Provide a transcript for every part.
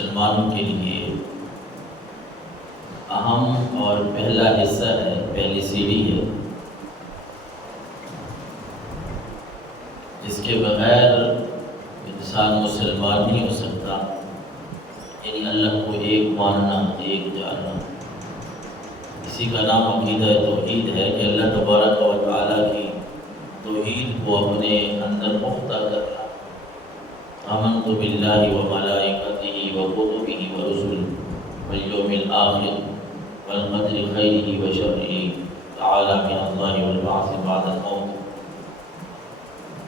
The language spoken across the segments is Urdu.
مسلمانوں کے لیے اہم اور پہلا حصہ ہے، پہلی سیڑھی ہے، جس کے بغیر انسان مسلمان نہیں ہو سکتا، یعنی اللہ کو ایک ماننا، ایک جاننا۔ اسی کا نام عقیدہ توحید ہے کہ اللہ تبارک و تعالیٰ کی توحید کو اپنے اندر پختہ کرنا۔ آمنت باللہ و ملائکتہ و کتبہ و رسلہ والیوم الآخر والقدر خیرہ و شرہ تعالی من اللہ والبعث بعد الموت۔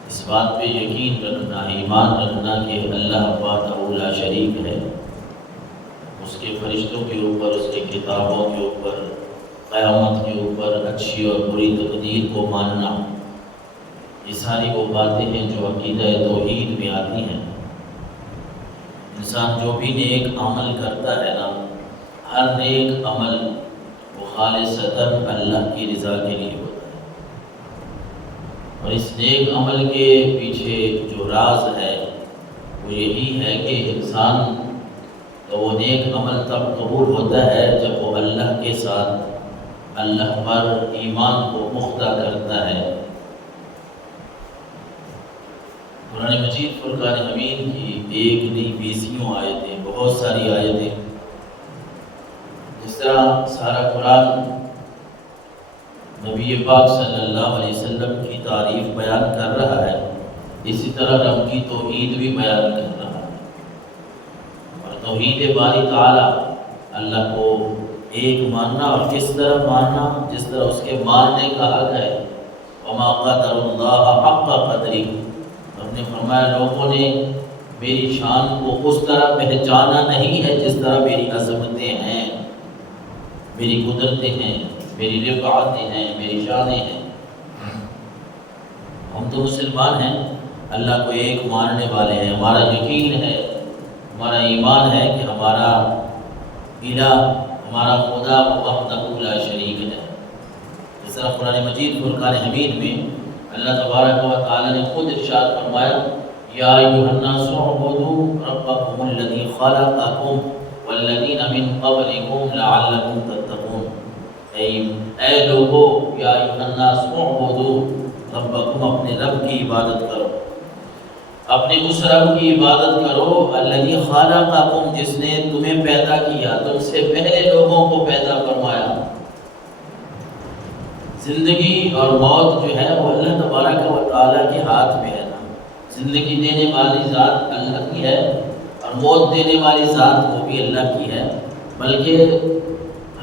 اس بات پہ یقین رکھنا، ایمان رکھنا کہ اللہ وحدہ لا شریک ہے، اس کے فرشتوں کے اوپر، اس کی کتابوں کے اوپر، قیامت کے اوپر، اچھی اور بری تقدیر کو ماننا، یہ ساری وہ باتیں ہیں جو عقیدہ توحید میں آتی ہیں۔ انسان جو بھی نیک عمل کرتا ہے نا، ہر نیک عمل وہ خالصتاً اللہ کی رضا کے لیے ہوتا ہے، اور اس نیک عمل کے پیچھے جو راز ہے وہ یہی ہے کہ انسان تو وہ نیک عمل تب قبول ہوتا ہے جب وہ اللہ کے ساتھ اللہ پر ایمان کو پختہ کرتا ہے۔ قرآن مجید فرقان حمید کی ایک نہیں 20 آیتیں، بہت ساری آیتیں، جس طرح سارا قرآن نبی پاک صلی اللہ علیہ وسلم کی تعریف بیان کر رہا ہے، اسی طرح رب کی توحید بھی بیان کر رہا ہے۔ اور توحید باری تعالیٰ، اللہ کو ایک ماننا، اور کس طرح ماننا؟ جس طرح اس کے ماننے کا حق ہے۔ وما قدر اللہ حق قدرہ، ہم نے فرمایا لوگوں نے میری شان کو اس طرح پہچانا نہیں ہے جس طرح میری عظمتیں ہیں، میری قدرتیں ہیں، میری رفعتیں ہیں، میری شانیں ہیں۔ ہم تو مسلمان ہیں، اللہ کو ایک ماننے والے ہیں، ہمارا یقین ہے، ہمارا ایمان ہے کہ ہمارا الہ، ہمارا خدا وحدہ لا شریک ہے۔ اس طرح قرآن مجید فرقان حمید میں اللہ تبارک و تعالیٰ نے خود ارشاد فرمایا، یا ایھا الناس اعبدوا ربکم الذی خلقکم والذین من قبلکم لعلکم تتقون۔ اے لوگو، یا ایھا الناس اعبدوا ربکم، اپنے رب کی عبادت کرو، اپنے اس رب کی عبادت کرو الذی خلقکم، جس نے تمہیں پیدا کیا، تم سے پہلے لوگوں کو پیدا فرمایا۔ زندگی اور موت جو ہے وہ اللہ تبارک و تعالیٰ کے ہاتھ میں ہے نا۔ زندگی دینے والی ذات اللہ کی ہے، اور موت دینے والی ذات وہ بھی اللہ کی ہے، بلکہ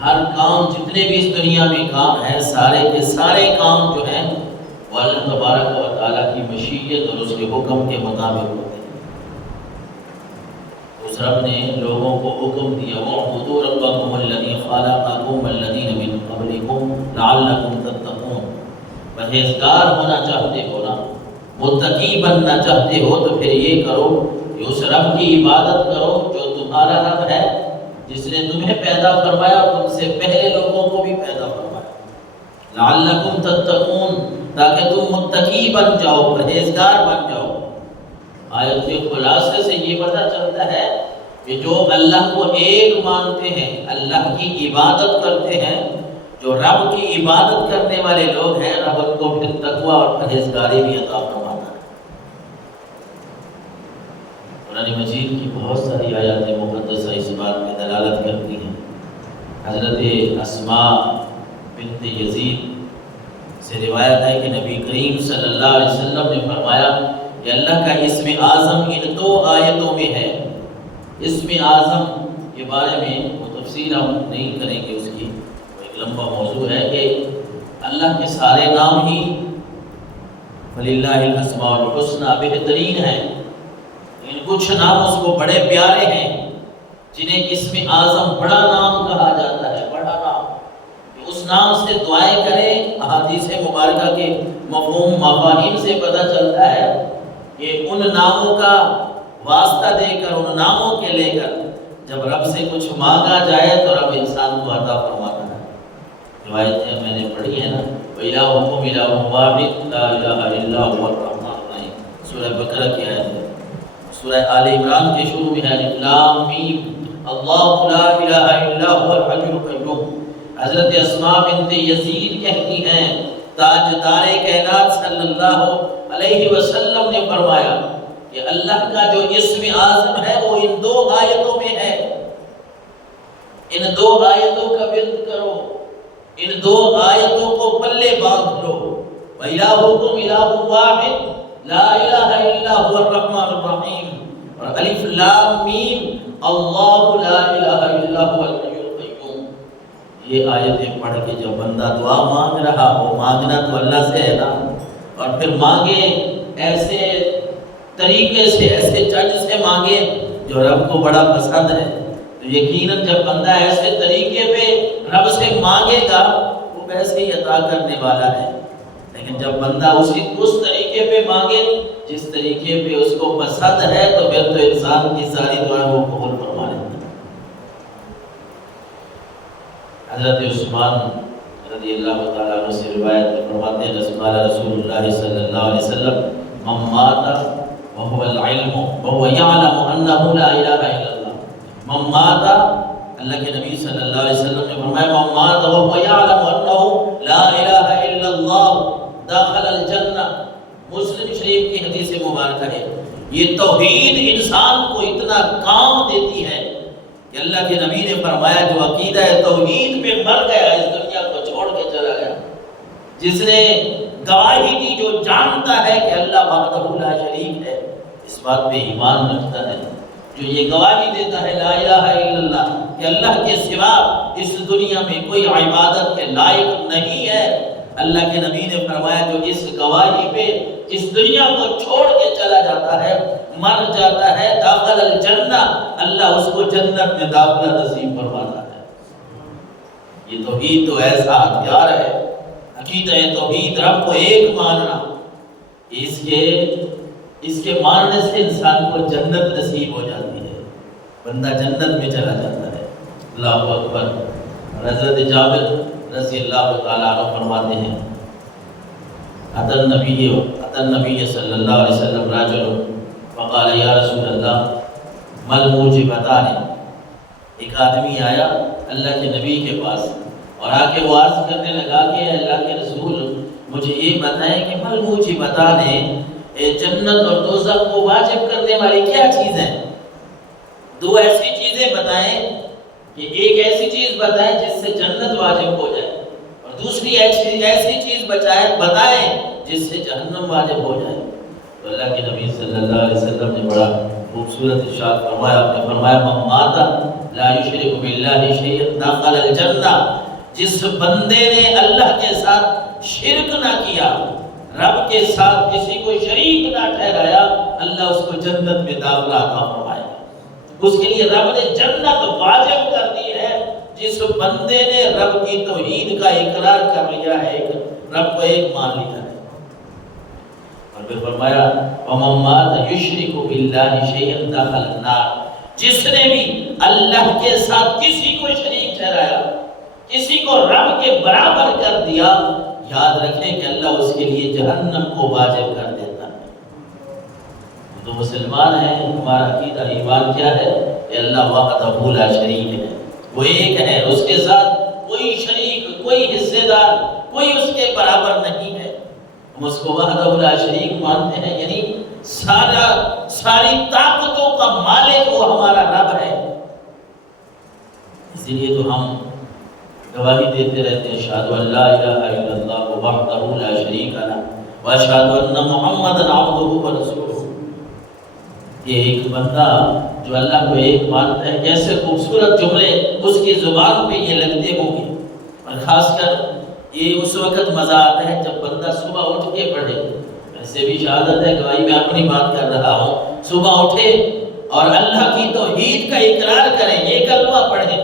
ہر کام، جتنے بھی اس دنیا میں کام ہیں، سارے کے سارے کام جو ہیں وہ اللہ تبارک و تعالیٰ کی مشیت اور اس کے حکم کے مطابق ہوتے ہیں۔ اس رب نے لوگوں کو حکم دیا، وَاعْبُدُوا رَبَّكُمُ الَّذِي خَلَقَكُمْ وَالَّذِينَ مِن قَبْلِكُمْ لَعَلَّكُمْ تَتَّقُونَ۔ پرہیزگار ہونا چاہتے ہو نا، متقی بننا چاہتے ہو تو پھر یہ کرو کہ اس رب کی عبادت کرو جو تمہارا رب ہے، جس نے تمہیں پیدا فرمایا اور تم سے پہلے لوگوں کو بھی پیدا فرمایا۔ لَعَلَّكُمْ تَتَّقُونَ، تاکہ تم متقی بن جاؤ، پرہیزگار بن جاؤ۔ آیت کے خلاصے سے یہ پتہ چلتا ہے کہ جو اللہ کو ایک مانتے ہیں، اللہ کی عبادت کرتے ہیں، جو رب کی عبادت کرنے والے لوگ ہیں، رب ان کو پھر تقوی اور پرہیزگاری بھی عطا فرماتا ہے۔ قرآن مجید کی بہت ساری آیات مقدسہ اس بات میں دلالت کرتی ہیں۔ حضرت اسماء بنت یزید سے روایت ہے کہ نبی کریم صلی اللہ علیہ وسلم نے فرمایا کہ اللہ کا اسم اعظم ان 2 آیتوں میں ہے۔ اسم اعظم کے بارے میں وہ تفسیر ہم نہیں کریں گے، اس کی وہ ایک لمبا موضوع ہے کہ اللہ کے سارے نام ہی وَلِلَّهِ الْأَسْمَاءُ الْحُسْنَى بہترین ہیں، لیکن کچھ نام اس کو بڑے پیارے ہیں جنہیں اسم اعظم بڑا نام کہا جاتا ہے، بڑا نام، کہ اس نام سے دعائیں کریں۔ احادیث مبارکہ کے مفہوم مفاہیم سے پتہ چلتا ہے کہ ان ناموں کا واسطہ دے کر، ان ناموں کے لے کر جب رب سے کچھ مانگا جائے تو رب انسان کو عطا فرماتا ہے۔ روایتیں میں نے پڑھی ہیں نا، وَإِلَٰهُكُمْ إِلَٰهٌ وَاحِدٌ لَا إِلَٰهَ إِلَّا هُوَ الرَّحْمَٰنُ الرَّحِيمُ، سورہ بقرہ کی آیت ہے۔ سورہ آل عمران کے شروع میں ہے الف لام میم اللہ لا الہ الا هو الحی القیوم۔ حضرت اسماء بنت یزید کہتی ہیں تاجدار کائنات صلی اللہ علیہ وسلم نے فرمایا کہ اللہ کا جو اسم اعظم ہے وہ ان دو آیتوں میں ہے، ان دو آیتوں کا ورد کرو، ان دو آیتوں کو پلے باندھ لو۔ وَإِلَٰهُكُمْ إِلَٰهٌ وَاحِدٌ لَا إِلَٰهَ إِلَّا هُوَ الرَّحْمَٰنُ الرَّحِيمُ، اور الف لام میم اللہ لا الہ الا هو الحی القیوم۔ یہ آیتیں پڑھ کے جب بندہ دعا مانگ رہا ہو، مانگنا تو اللہ سے ہے نا، اور پھر مانگے ایسے طریقے سے، ایسے چج سے مانگے جو رب کو بڑا پسند ہے، تو یقیناً جب بندہ ایسے طریقے پہ رب سے مانگے گا وہ ویسے ہی عطا کرنے والا ہے۔ لیکن جب بندہ اس طریقے پہ مانگے جس طریقے پہ اس کو پسند ہے تو پھر تو انسان کی ساری دعائیں وہ قبول فرما لیتا ہے۔ حضرت عثمان رضی اللہ تعالیٰ عنہ سے روایت میں فرماتے ہیں رسول اللہ صلی اللہ علیہ وسلم من مات وهو العلم وهو يعلم انه لا الہ الا اللہ، من مات، اللہ کے نبی صلی اللہ علیہ وسلم نے فرمایا من مات وهو يعلم انه لا الہ الا اللہ داخل الجنہ۔ مسلم شریف کی حدیث مبارکہ ہے۔ یہ توحید انسان کو اتنا کام دیتی ہے کہ اللہ کے نبی نے فرمایا جو عقیدہ توحید پہ مر گیا اس دنیا کو چھوڑ کے چلا گیا، جس نے گواہی دی، جو جانتا ہے کہ اللہ وحدہ لا شریک ہے، اس بات پہ ایمان رکھتا ہے، جو یہ گواہی دیتا ہے لا الہ الا اللہ کہ اللہ کے سوا اس دنیا میں کوئی عبادت کے لائق نہیں ہے، اللہ کے نبی نے فرمایا جو اس گواہی پہ اس دنیا کو چھوڑ کے چلا جاتا ہے، مر جاتا ہے، داخل الجنہ، اللہ اس کو جنت میں داخلہ نصیب فرماتا ہے۔ یہ توحید تو ایسا ہتھیار ہے، عقیدہ توحید، رب کو ایک ماننا، اس کے ماننے سے انسان کو جنت نصیب ہو جاتی ہے، بندہ جنت میں چلا جاتا ہے۔ اللہ اکبر۔ حضرت جابر رضی اللہ تعالیٰ عنہ فرماتے ہیں اتى النبي صلی اللہ علیہ وسلم راجل فقال یا رسول اللہ ما الموجبتان، ایک آدمی آیا اللہ کے نبی کے پاس اور آ کے وہ عرض کرنے لگا کہ اللہ کے رسول مجھے یہ بتائیں کہ ما الموجبتان، جنت اور دوزخ کو واجب کرنے والی کیا چیز ہیں؟ دو ایسی چیزیں بتائیں کہ ایک ایسی چیز بتائیں جس سے جنت واجب ہو جائے، اور دوسری ایسی چیز بتائیں جس سے جہنم واجب ہو جائے۔ تو اللہ کے نبی صلی اللہ علیہ وسلم نے بڑا خوبصورت ارشاد فرمایا، آپ نے فرمایا من مات لا یشرک باللہ شیئا دخل الجنہ، جس بندے نے اللہ کے ساتھ شرک نہ کیا، رب کے ساتھ کسی کو شریک نہ ٹھہرایا، اللہ اس کو جنت میں داخلہ عطا فرمائے۔ اس کے لیے رب نے جنت واجب کر دی ہے جس بندے نے رب کی توحید کا اقرار کر لیا ہے، رب کو ایک مان لیا ہے۔ اور پھر فرمایا وَمَن مَاتَ يُشْرِكُ بِاللَّهِ شَيْئًا دَخَلَ النَّارَ، جس نے بھی اللہ کے ساتھ کسی کو شریک ٹھہرایا، کسی کو رب کے برابر کر دیا، یاد رکھیں کہ اللہ اس کے لیے جہنم کو واجب کر دیتا ہے۔ تو مسلمان ہیں، ہمارا عقیدہ ایمان کیا ہے کہ اللہ وحدہ لا شریک ہے، وہ ایک ہے، اس کے ساتھ کوئی شریک، کوئی حصے دار، کوئی اس کے برابر نہیں ہے۔ ہم اس کو وحدہ لا شریک مانتے ہیں، یعنی ساری طاقتوں کا مالک وہ ہمارا رب ہے۔ اسی لیے تو ہم گواہی دیتے رہتے ہیں اشہد ان لا الہ الا اللہ وحدہ لا شریک لہ واشہد ان محمدا عبدہ ورسولہ۔ یہ ایک بندہ جو اللہ کو ایک مانتا ہے، کیسے خوبصورت جملے اس کی زبان پہ یہ لگتے ہوں گے، اور خاص کر یہ اس وقت مزہ آتا ہے جب بندہ صبح اٹھ کے پڑھے۔ ایسے بھی شہادت ہے، گواہی میں اپنی بات کر رہا ہوں، صبح اٹھے اور اللہ کی توحید کا اقرار کریں، یہ کلمہ پڑھیں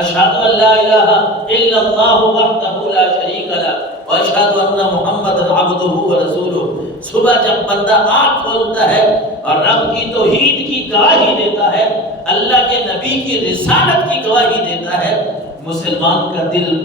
اشہد ان لا الہ الا اللہ وحدہ لا شریک لہ واشہد ان محمدا عبدہ ورسولہ۔ صبح جب بندہ آنکھ کھولتا ہے اور رب کی توحید کی گواہی دیتا ہے، اللہ کے نبی کی رسالت کی گواہی دیتا ہے، مسلمان کا دل